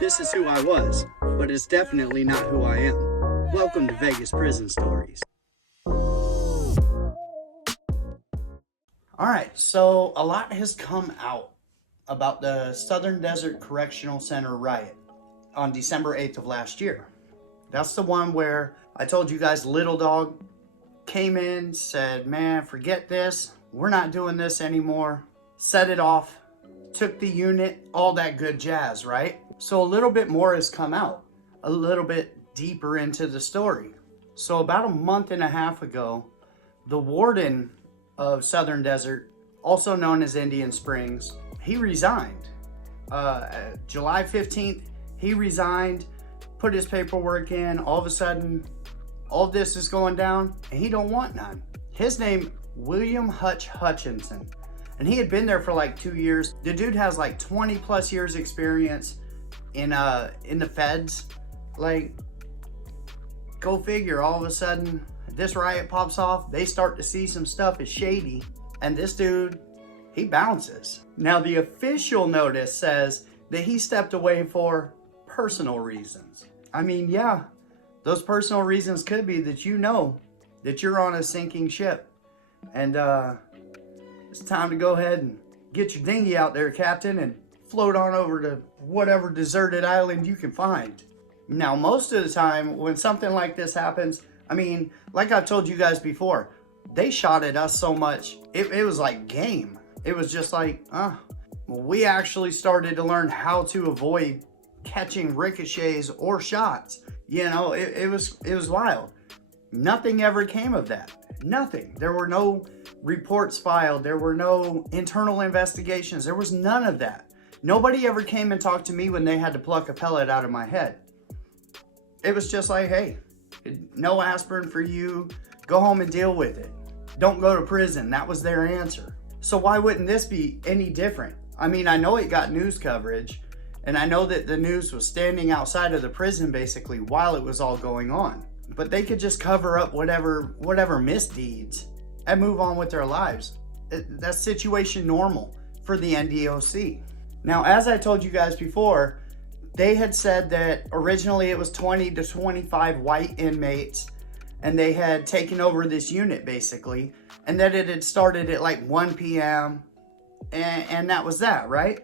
This is who I was, but it's definitely not who I am. Welcome to Vegas Prison Stories. Alright, so a lot has come out about the Southern Desert Correctional Center riot on December 8th of last year. That's the one where I told you guys Little Dog came in, said, man, forget this. We're not doing this anymore. Set it off, took the unit, all that good jazz, right? So a little bit more has come out, a little bit deeper into the story. So about a month and a half ago, the warden of Southern Desert, also known as Indian Springs, he resigned. July 15th, he resigned, put his paperwork in. All of a sudden, all this is going down, and he don't want none. His name, William Hutch Hutchinson, and he had been there for like 2 years. The dude has like 20 plus years experience in the feds. Like, go figure, all of a sudden, this riot pops off, they start to see some stuff is shady, and this dude, he bounces. Now, the official notice says that he stepped away for personal reasons. I mean, yeah, those personal reasons could be that you know that you're on a sinking ship, and it's time to go ahead and get your dinghy out there, Captain, and float on over to whatever deserted island you can find. Now, most of the time when something like this happens, I mean, like I've told you guys before, they shot at us so much, it was like game. It was just like, we actually started to learn how to avoid catching ricochets or shots. You know, it was wild. Nothing ever came of that. Nothing. There were no reports filed. There were no internal investigations. There was none of that. Nobody ever came and talked to me when they had to pluck a pellet out of my head. It was just like, hey, no aspirin for you. Go home and deal with it. Don't go to prison. That was their answer. So why wouldn't this be any different? I mean, I know it got news coverage, and I know that the news was standing outside of the prison basically while it was all going on. But they could just cover up whatever misdeeds and move on with their lives. That's situation normal for the NDOC. Now, as I told you guys before, they had said that originally it was 20 to 25 white inmates, and they had taken over this unit basically, and that it had started at like 1 p.m. and that was that, right?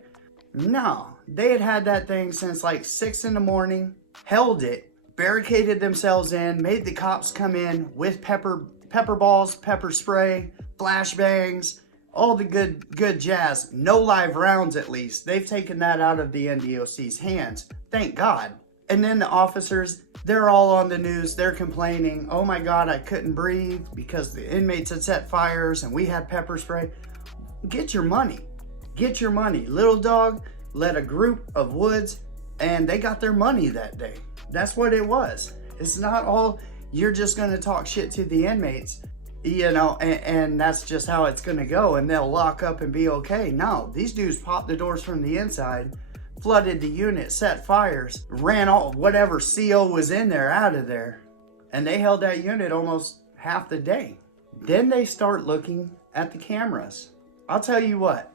No, they had that thing since like 6 in the morning, held it, barricaded themselves in, made the cops come in with pepper balls, pepper spray, flashbangs, all the good jazz. No live rounds, at least. They've taken that out of the NDOC's hands. Thank God. And then the officers, they're all on the news. They're complaining, oh my God, I couldn't breathe because the inmates had set fires and we had pepper spray. Get your money. Get your money. Little Dog led a group of Woods, and they got their money that day. That's what it was. It's not all you're just going to talk shit to the inmates, you know, and that's just how it's going to go, and they'll lock up and be okay. No, these dudes popped the doors from the inside, flooded the unit, set fires, ran all whatever CO was in there out of there, and they held that unit almost half the day. Then they start looking at the cameras. I'll tell you what,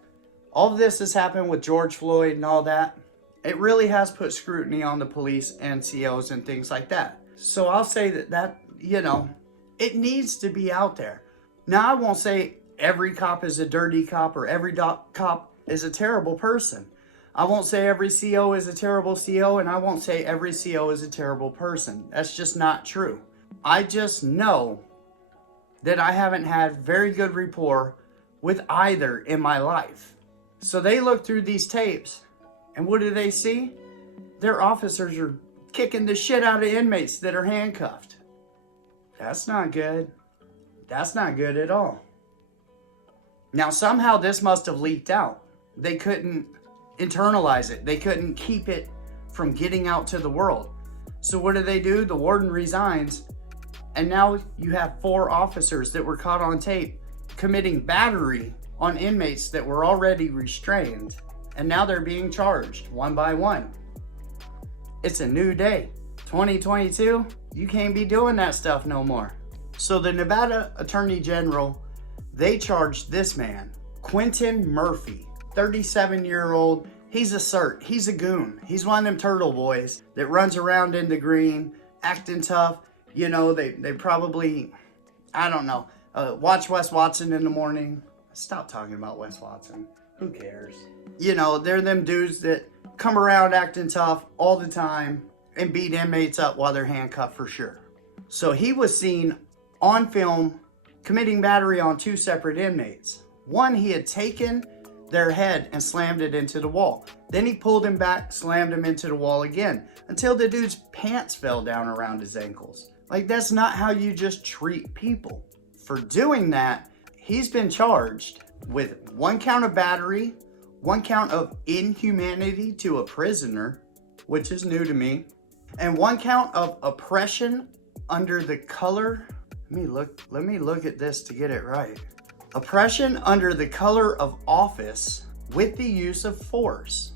all of this has happened with George Floyd and all that. It really has put scrutiny on the police and COs and things like that. So I'll say that, you know, it needs to be out there. Now, I won't say every cop is a dirty cop or every cop is a terrible person. I won't say every CO is a terrible CO, and I won't say every CO is a terrible person. That's just not true. I just know that I haven't had very good rapport with either in my life. So they look through these tapes, and what do they see? Their officers are kicking the shit out of inmates that are handcuffed. That's not good. That's not good at all. Now, somehow this must have leaked out. They couldn't internalize it. They couldn't keep it from getting out to the world. So what do? The warden resigns, and now you have 4 officers that were caught on tape committing battery on inmates that were already restrained, and now they're being charged one by one. It's a new day. 2022, you can't be doing that stuff no more. So the Nevada Attorney General, they charged this man, Quentin Murphy, 37-year-old. He's a cert. He's a goon. He's one of them turtle boys that runs around in the green, acting tough. You know, they probably, I don't know, watch Wes Watson in the morning. Stop talking about Wes Watson. Who cares? You know, they're them dudes that come around acting tough all the time and beat inmates up while they're handcuffed for sure. So he was seen on film committing battery on 2 separate inmates. One, he had taken their head and slammed it into the wall. Then he pulled him back, slammed him into the wall again, until the dude's pants fell down around his ankles. Like, that's not how you just treat people. For doing that, he's been charged with 1 count of battery, 1 count of inhumanity to a prisoner, which is new to me, and 1 count of oppression under the color. Let me look at this to get it right. Oppression under the color of office with the use of force.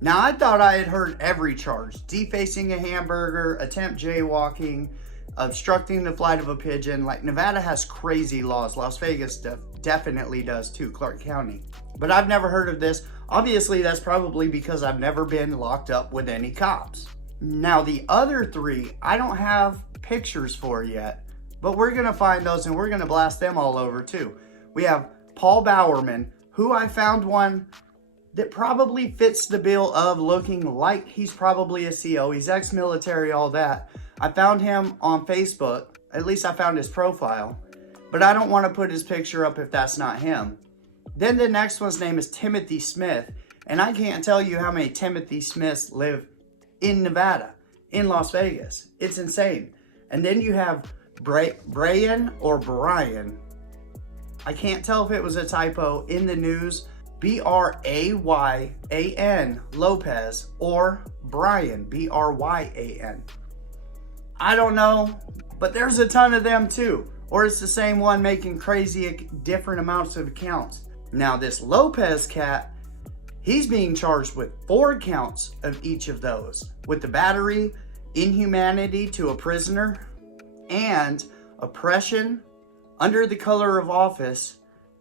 Now, I thought I had heard every charge: defacing a hamburger, attempt jaywalking, obstructing the flight of a pigeon. Like, Nevada has crazy laws. Las Vegas definitely does too, Clark County. But I've never heard of this. Obviously, that's probably because I've never been locked up with any cops. Now, the other 3, I don't have pictures for yet, but we're going to find those and we're going to blast them all over too. We have Paul Bowerman, who I found one that probably fits the bill of looking like he's probably a CO. He's ex-military, all that. I found him on Facebook. At least I found his profile. But I don't want to put his picture up if that's not him. Then the next one's name is Timothy Smith. And I can't tell you how many Timothy Smiths live in Nevada, in Las Vegas. It's insane. And then you have Brian. I can't tell if it was a typo in the news. Bryan Lopez, or Brian, Bryan. I don't know, but there's a ton of them too. Or it's the same one making crazy different amounts of accounts. Now, this Lopez cat, he's being charged with 4 counts of each of those, with the battery, inhumanity to a prisoner, and oppression under the color of office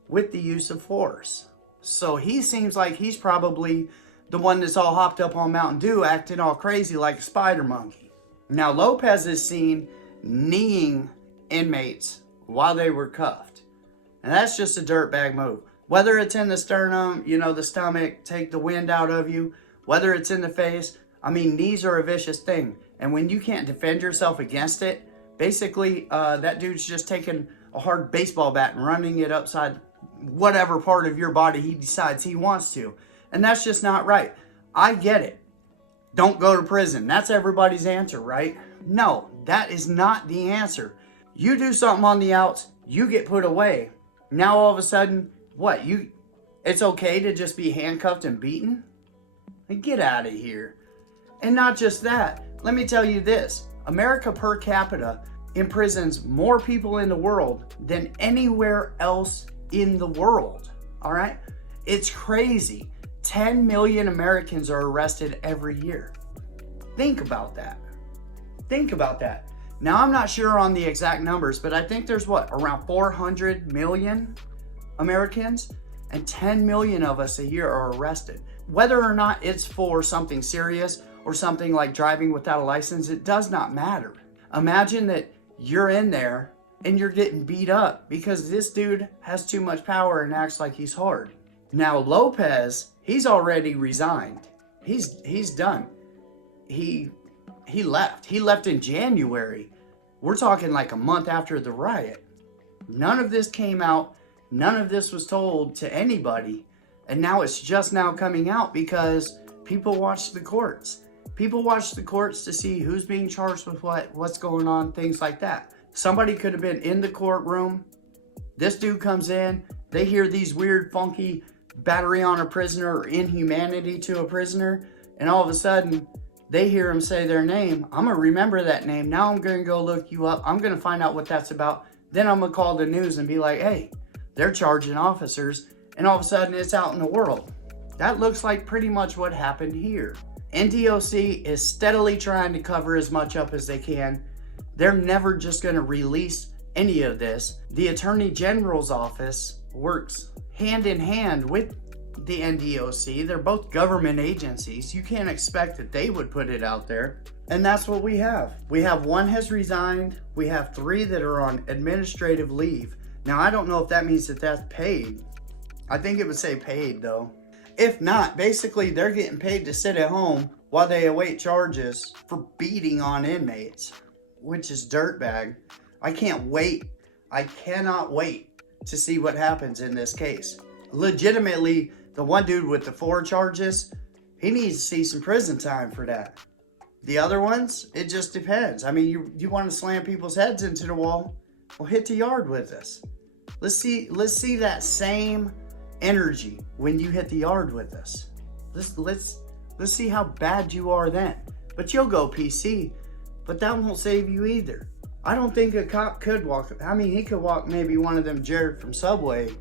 with the use of force. So he seems like he's probably the one that's all hopped up on Mountain Dew, acting all crazy like a spider monkey. Now, Lopez is seen kneeing inmates while they were cuffed. And that's just a dirtbag move. Whether it's in the sternum, you know, the stomach, take the wind out of you, whether it's in the face, I mean, knees are a vicious thing. And when you can't defend yourself against it, basically, that dude's just taking a hard baseball bat and running it upside whatever part of your body he decides he wants to. And that's just not right. I get it. Don't go to prison. That's everybody's answer, right? No, that is not the answer. You do something on the outs, you get put away. Now all of a sudden, what? It's okay to just be handcuffed and beaten? Get out of here. And not just that. Let me tell you this. America per capita imprisons more people in the world than anywhere else in the world. All right? It's crazy. 10 million Americans are arrested every year. Think about that. Think about that. Now, I'm not sure on the exact numbers, but I think there's around 400 million Americans, and 10 million of us a year are arrested. Whether or not it's for something serious or something like driving without a license, it does not matter. Imagine that you're in there and you're getting beat up because this dude has too much power and acts like he's hard. Now, Lopez, he's already resigned. He's done. He left. He left in January. We're talking like a month after the riot. None of this came out. None of this was told to anybody. And now it's just now coming out because people watch the courts. People watch the courts to see who's being charged with what's going on, things like that. Somebody could have been in the courtroom. This dude comes in. They hear these weird, funky battery on a prisoner or inhumanity to a prisoner. And all of a sudden, they hear him say their name. I'm going to remember that name. Now I'm going to go look you up. I'm going to find out what that's about. Then I'm going to call the news and be like, hey, they're charging officers. And all of a sudden, it's out in the world. That looks like pretty much what happened here. NDOC is steadily trying to cover as much up as they can. They're never just going to release any of this. The Attorney General's office works hand in hand with the NDOC. They're both government agencies. You can't expect that they would put it out there. And that's what we have. We have one has resigned. We have 3 that are on administrative leave. Now, I don't know if that means that that's paid. I think it would say paid though. If not, basically they're getting paid to sit at home while they await charges for beating on inmates, which is dirtbag. I can't wait. I cannot wait to see what happens in this case. Legitimately, the one dude with the 4 charges, he needs to see some prison time for that. The other ones, it just depends. I mean, you want to slam people's heads into the wall? Well, hit the yard with us. Let's see that same energy when you hit the yard with us. Let's see how bad you are then. But you'll go PC, but that won't save you either. I don't think a cop could walk. I mean, he could walk maybe one of them Jared from Subway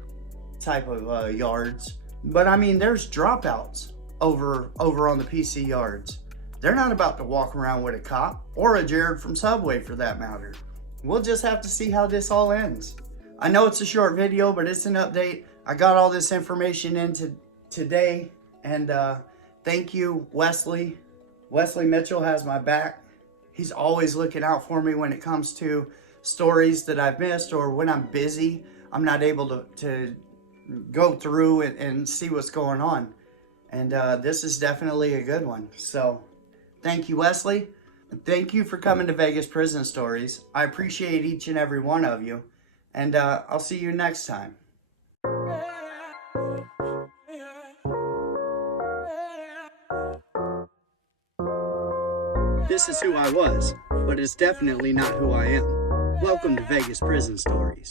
type of yards. But I mean, there's dropouts over on the PC yards. They're not about to walk around with a cop or a Jared from Subway for that matter. We'll just have to see how this all ends. I know it's a short video, but it's an update. I got all this information into today, and thank you, Wesley. Wesley Mitchell has my back. He's always looking out for me when it comes to stories that I've missed, or when I'm busy, I'm not able to go through and see what's going on. And this is definitely a good one. So thank you, Wesley. Thank you for coming to Vegas Prison Stories. I appreciate each and every one of you. And I'll see you next time. This is who I was, but it's definitely not who I am. Welcome to Vegas Prison Stories.